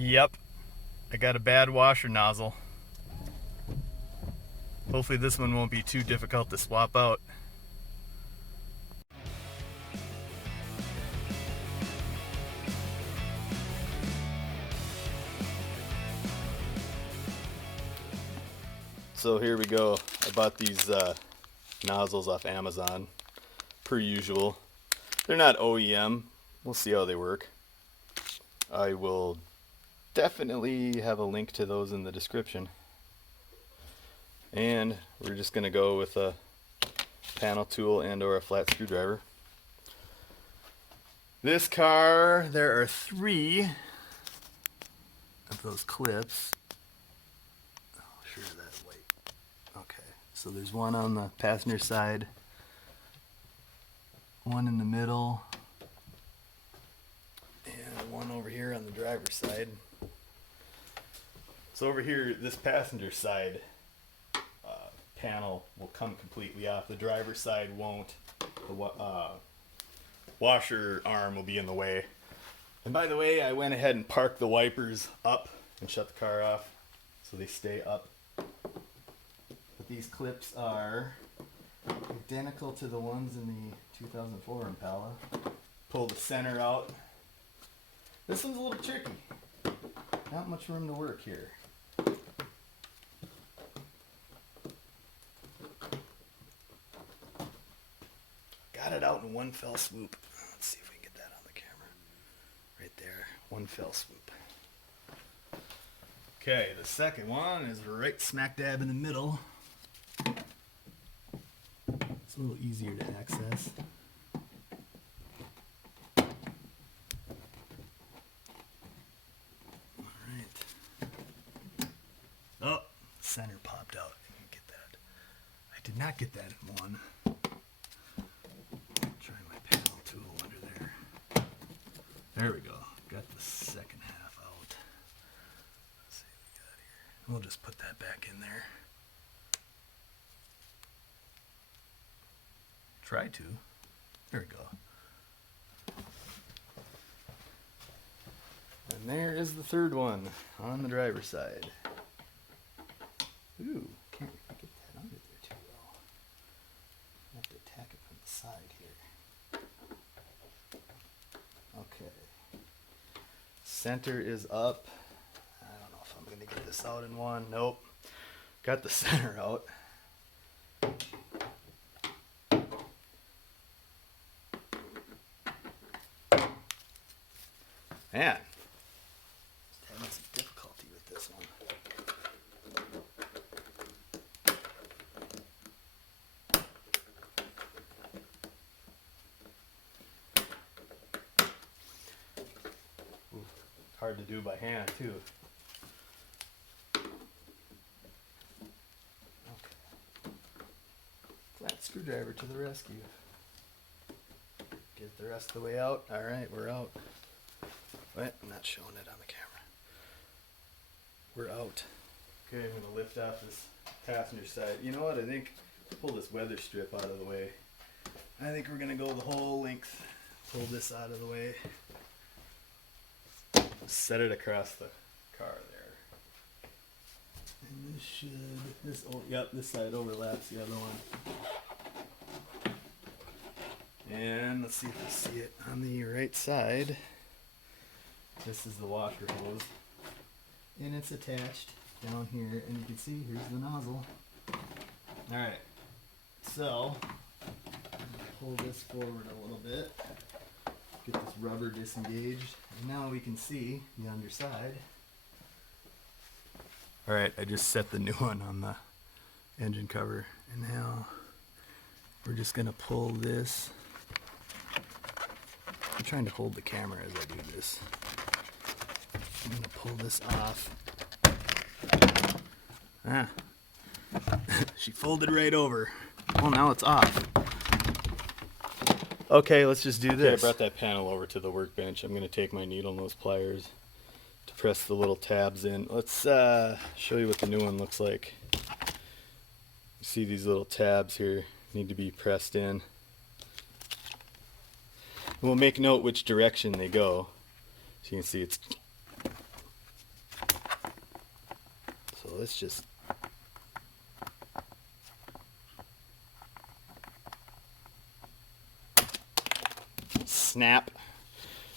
Yep, I got a bad washer nozzle. Hopefully this one won't be too difficult to swap out. So here we go. I bought these nozzles off Amazon, per usual. They're not OEM. We'll see how they work. I will definitely have a link to those in the description. And we're just going to go with a panel tool and or a flat screwdriver. This car, there are 3 of those clips. Oh, sure, that's white. Okay, so there's one on the passenger side, one in the middle, and one over here on the driver's side. So over here, this passenger side panel will come completely off. The driver's side won't. The washer arm will be in the way. And by the way, I went ahead and parked the wipers up and shut the car off so they stay up. But these clips are identical to the ones in the 2004 Impala. Pull the center out. This one's a little tricky. Not much room to work here. Got it out in one fell swoop. Let's see if we can get that on the camera. Right there, one fell swoop. Okay, the second one is right smack dab in the middle. It's a little easier to access. Alright. Oh, center popped out. I didn't get that. I did not get that in one. There we go. Got the second half out. Let's see what we got here. We'll just put that back in there. Try to. There we go. And there is the third one on the driver's side. Ooh, can't get that under there too well. I have to attack it from the side here. Okay. Center is up. I don't know if I'm going to get this out in one. Nope. Got the center out. Man, just having some difficulty with this one. Hard to do by hand too. Okay. Flat screwdriver to the rescue. Get the rest of the way out. Alright, we're out. Wait, I'm not showing it on the camera. We're out. Okay, I'm going to lift off this passenger side. You know what, I think, pull this weather strip out of the way. I think we're going to go the whole length. Pull this out of the way. Set it across the car there. And this should, yep, this side overlaps the other one. And let's see if we see it on the right side. This is the washer hose. And it's attached down here, and you can see here's the nozzle. Alright, so pull this forward a little bit. Get this rubber disengaged, and now we can see the underside. Alright, I just set the new one on the engine cover, and now we're just going to pull this. I'm trying to hold the camera as I do this. I'm going to pull this off. Ah, she folded right over. Well, now it's off. Okay, let's just do this. Okay, I brought that panel over to the workbench. I'm going to take my needle nose pliers to press the little tabs in. Let's show you what the new one looks like. You see these little tabs here need to be pressed in. We'll make note which direction they go. So you can see it's let's just snap.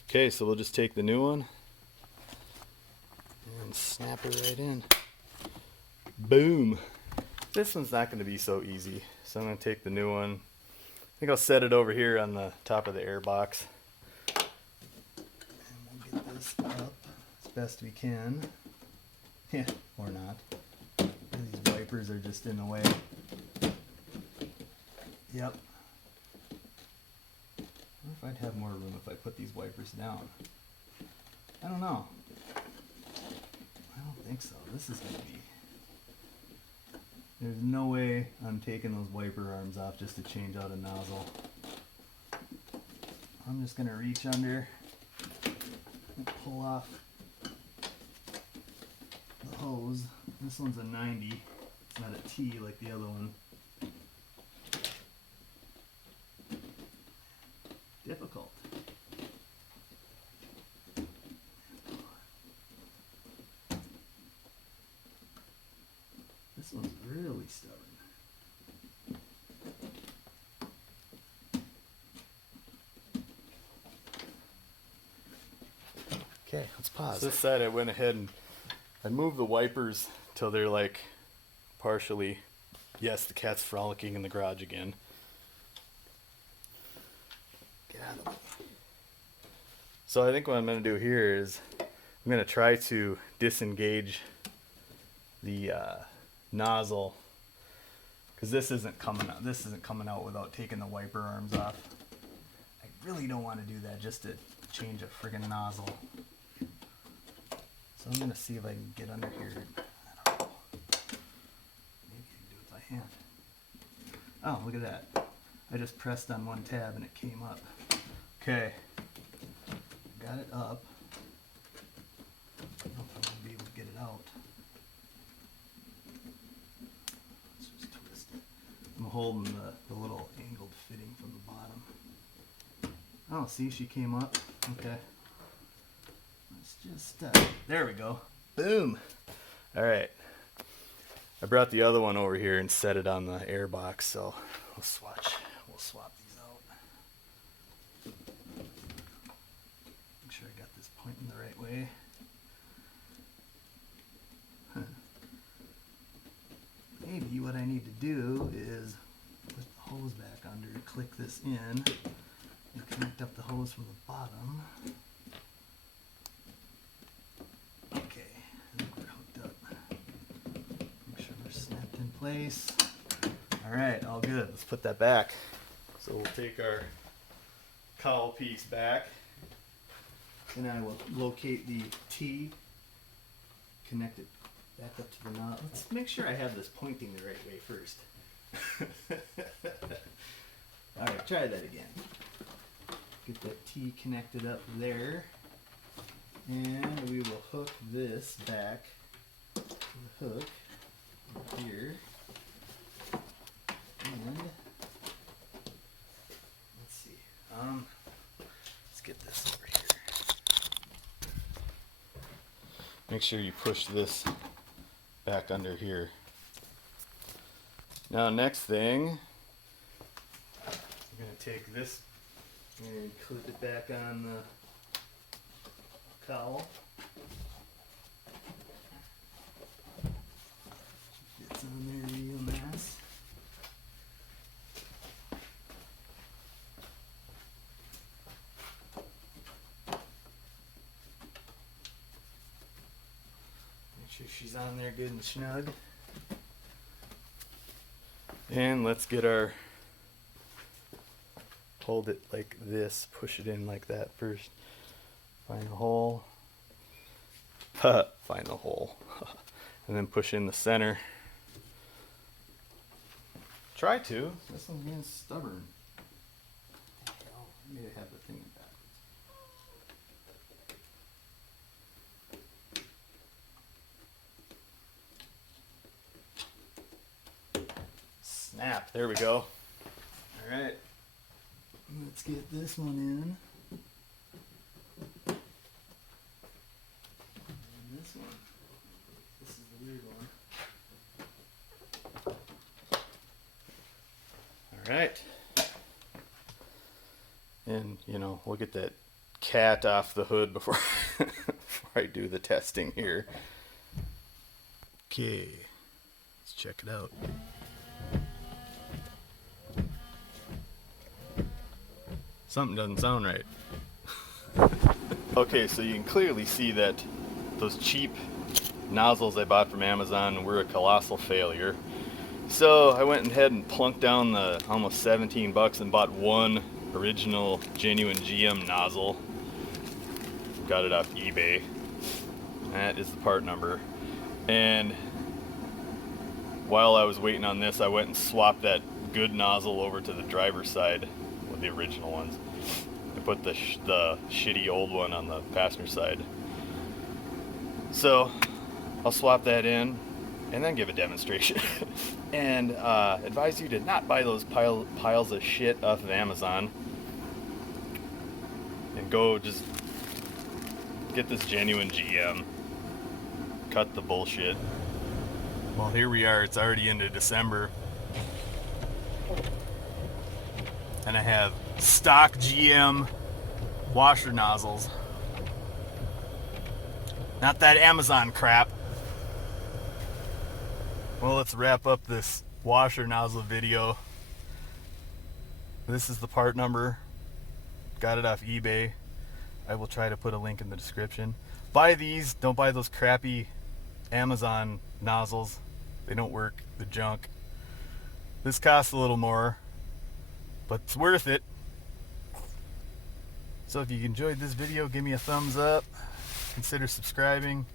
Okay, so we'll just take the new one and snap it right in. Boom. This one's not going to be so easy, so I'm going to take the new one. I think I'll set it over here on the top of the air box. And we'll get this up as best we can. Yeah, or not. These wipers are just in the way. Yep. I wonder if I'd have more room if I put these wipers down. I don't know. I don't think so. This is going to be... There's no way I'm taking those wiper arms off just to change out a nozzle. I'm just going to reach under and pull off the hose. This one's a 90. It's not a T like the other one. Difficult. This one's really stubborn. Okay, let's pause. So this side I went ahead and I moved the wipers till they're like partially, yes, the cat's frolicking in the garage again. Get out of the way. So I think what I'm going to do here is I'm going to try to disengage the nozzle, because this isn't coming out. This isn't coming out without taking the wiper arms off. I really don't want to do that just to change a friggin' nozzle. So I'm gonna see if I can get under here. I don't know. Maybe I can do it by hand. Oh, look at that! I just pressed on one tab and it came up. Okay, got it up. I don't know if I'm gonna be able to get it out. I'm holding the little angled fitting from the bottom. Oh, see, she came up. Okay. Let's just, there we go. Boom. All right. I brought the other one over here and set it on the air box, so we'll swap these out. Make sure I got this pointing the right way. Maybe what I need to do is put the hose back under, click this in, and connect up the hose from the bottom. Okay, I think we're hooked up. Make sure we're snapped in place. Alright, all good. Let's put that back. So we'll take our cowl piece back, and I will locate the T, connect it back up to the knob. Let's make sure I have this pointing the right way first. Alright, try that again. Get that T connected up there. And we will hook this back to the hook over here. And let's see. Let's get this over here. Make sure you push this back under here. Now next thing, I'm going to take this and clip it back on the cowl. Fits on there real nice. Make sure she's on there good and snug. And let's get our, hold it like this, push it in like that first. Find a hole. Find the hole. And then push in the center. Try to. This one's being stubborn. Oh, I need to have the thing backwards. Snap. There we go. All right. Let's get this one in. And this one. This is the weird one. we'll get that cat off the hood before, before I do the testing here. Okay, let's check it out. Something doesn't sound right. Okay, so you can clearly see that those cheap nozzles I bought from Amazon were a colossal failure. So I went ahead and plunked down the almost 17 bucks and bought one original genuine GM nozzle. Got it off eBay. That is the part number. And while I was waiting on this, I went and swapped that good nozzle over to the driver's side with the original ones. I put the shitty old one on the passenger side. So I'll swap that in and then give a demonstration. And advise you to not buy those piles of shit off of Amazon, and go just get this genuine GM. Cut the bullshit. Well, here we are. It's already into December, and I have stock GM washer nozzles. Not that Amazon crap. Well, let's wrap up this washer nozzle video. This is the part number. Got it off eBay. I will try to put a link in the description. Buy these. Don't buy those crappy Amazon nozzles. They don't work. They're junk. This costs a little more, but it's worth it. So if you enjoyed this video, give me a thumbs up. Consider subscribing.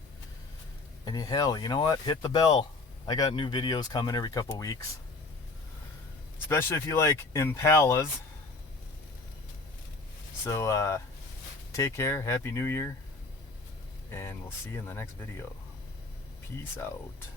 And hell, you know what? Hit the bell. I got new videos coming every couple weeks. Especially if you like Impalas. So take care, Happy New Year, and we'll see you in the next video. Peace out.